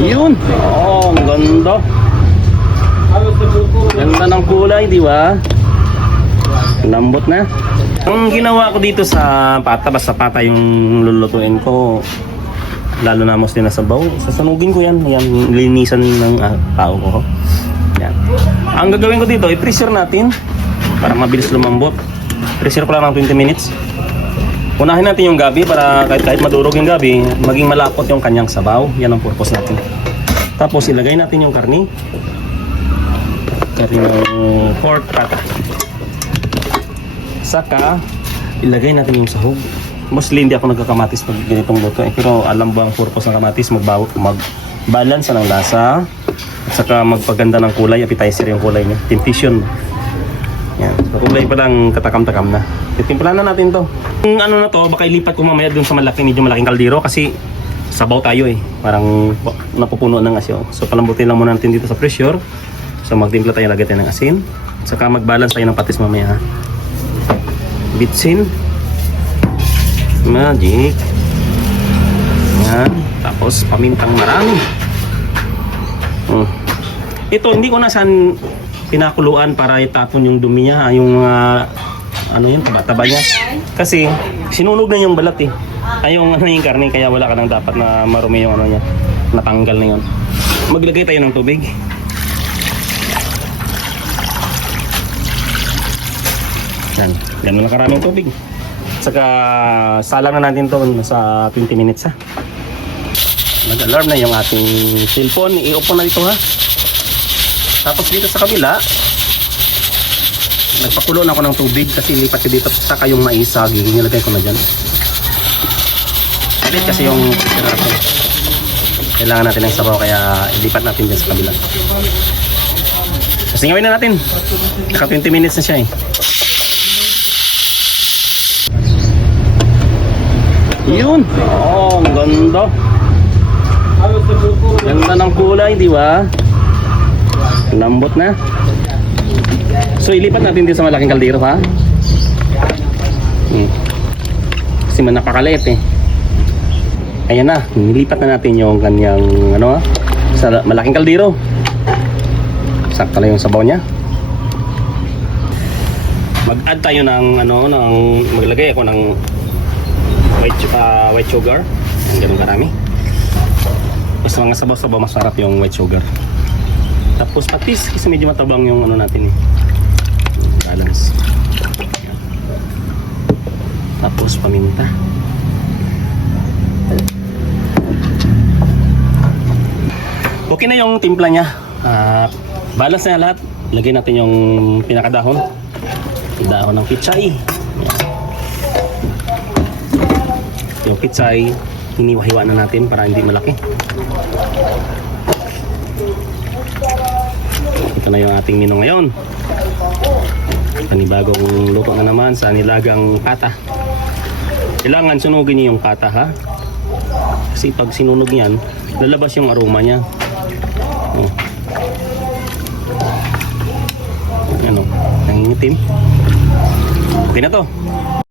Yun. Oh, ang ganda. Ganda ng kulay, di ba? Lambot na. Ang ginawa ko dito sa pata, basta pata yung lulutuin ko. Lalo na mostly na sabaw. Sasanugin ko yan. Yan, linisan ng tao ko. Yan. Ang gagawin ko dito, i-pressure natin para mabilis lumambot. Pressure ko lang ng 20 minutes. Unahin natin yung gabi para kahit madurog yung gabi, maging malapot yung kanyang sabaw. Yan ang purpose natin. Tapos ilagay natin yung karni. Karni ng pork pata. Saka ilagay natin yung sahog. Mostly hindi ako nagkakamatis pag ganitong luto pero alam ba ang purpose ng kamatis? Mag-balance ng lasa at saka magpaganda ng kulay. Appetizer yung kulay niya. Temptation. Yan. So, kulay pa lang katakam-takam na. Titimplahan na natin to. Kung ano na to, baka ilipat ko mamaya dun sa medyo malaking kaldero kasi sabaw tayo eh. Parang napupuno ng asyo. So palambutin lang muna natin dito sa pressure. So magtimpla tayo, lagay tayo ng asin. Saka mag-balance tayo ng patis mamaya ha. Bitsin. Magic. Yan. Tapos pamintang marami. Ito hindi ko na saan pinakuluan para itapon yung dumi niya, yung ano yun, taba niya. Kasi sinunog na yung balat eh. Ay yung ano yung karne, kaya wala ka nang dapat na marumi yung ano niya. Natanggal na yun. Maglagay tayo ng tubig. Yan, ganun lang karaming tubig. Saka salang na natin to sa 20 minutes ha. Nag-alarm na yung ating cellphone. I-off na dito ha. Tapos dito sa kabila, nagpakulo na ako ng tubig kasi lipat ko dito. Saka yung mais saging, nilagay ko na dyan. Edit kasi yung kailangan natin ng sabaw kaya ilipat natin dyan sa kabila. Kasi ngawin na natin. Naka 20 minutes na siya eh. Yun. Oh, ang ganda. Ganda ng kulay, di ba? Lambot na. So ilipat natin dito sa malaking kaldero ha. Kasi man napakaliit eh. Ayan na, nilipat na natin yung kanyang ano sa malaking kaldero. Sakto na yung sabaw niya. Mag-add tayo ng ano, maglagay ako ng white sugar. Ganun karami. Basta mga sabaw-sabaw masarap yung white sugar. Tapos patis kasi medyo matabang yung ano natin eh. Balance. Tapos paminta. Okay na yung timpla niya. Balance na lahat. Lagay natin yung pinakadahon. Dahon ng pichay. Yung pichay, hiniwa-hiwa na natin para hindi malaki. Ito na yung ating menu ngayon. Panibagong luto na naman sa nilagang pata. Kailangan sunugin niyo yung pata ha. Kasi pag sinunog yan, lalabas yung aroma niya. Ano, nangingitim. Okay na to.